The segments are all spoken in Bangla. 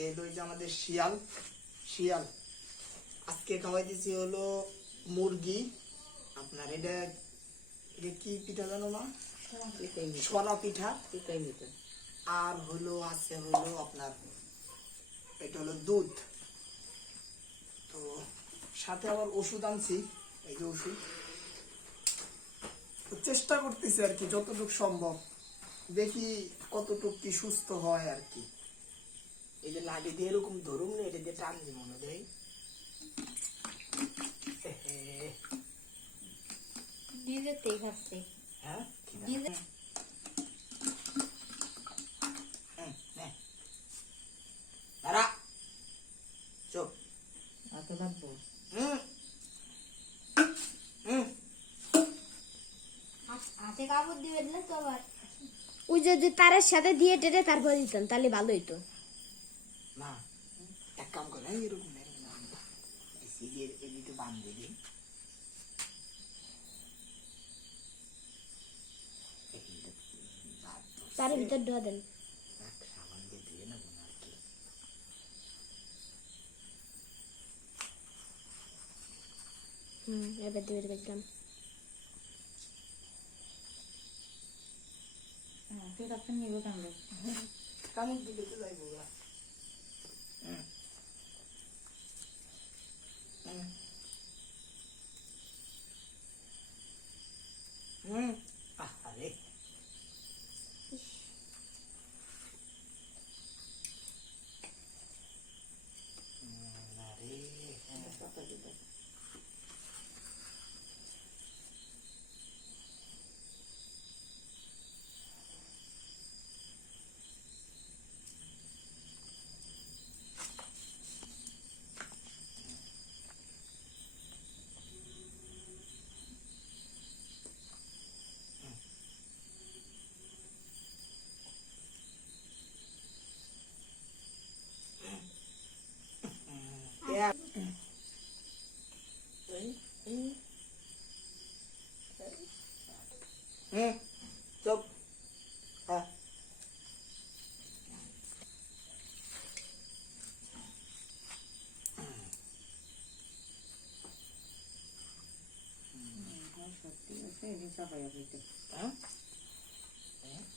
এই হলো আমাদের শিয়াল শিয়াল। আজকে খাওয়াই দিছি হলো মুরগি। আপনার এটা এটা কি পিঠা জানো মা? সরা পিঠা। আর হলো আছে হলো আপনার, এটা হলো দুধ। তো সাথে আবার ওষুধ আনছি, এই যে ওষুধ। চেষ্টা করতেছি আর কি, যতটুকু সম্ভব। দেখি কতটুকু কি সুস্থ হয় আর কি। এই যে লাঠি দিয়ে এরকম ধরুন না এটা দিয়ে টান দিব মনে দেয় ডিজেতেই খাচ্ছে হ্যাঁ? দাঁড়া। লাগবো হুম। হুম। হাতে কাপড় দিয়ে দিলে তো আবার? ওই যে তারের সাথে দিয়ে টেটে তারপর দিতাম তাহলে ভালো হইতো। না এক কাম করে এরকম এদিকে বাঁধে দিন তারের ভিতর ঢোয়া দেন হুম এবার দিয়ে দেখলাম সেটা তো নিব কেন কামড় দিলে তো যাইবো Mm. Mm. Hum, hum. hum sob. Ah. Hum. hum, nossa, tem, tem, tem, tem, tem, tem, tem, tem, tem,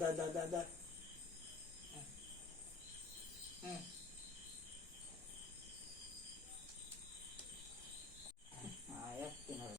哒哒哒哒。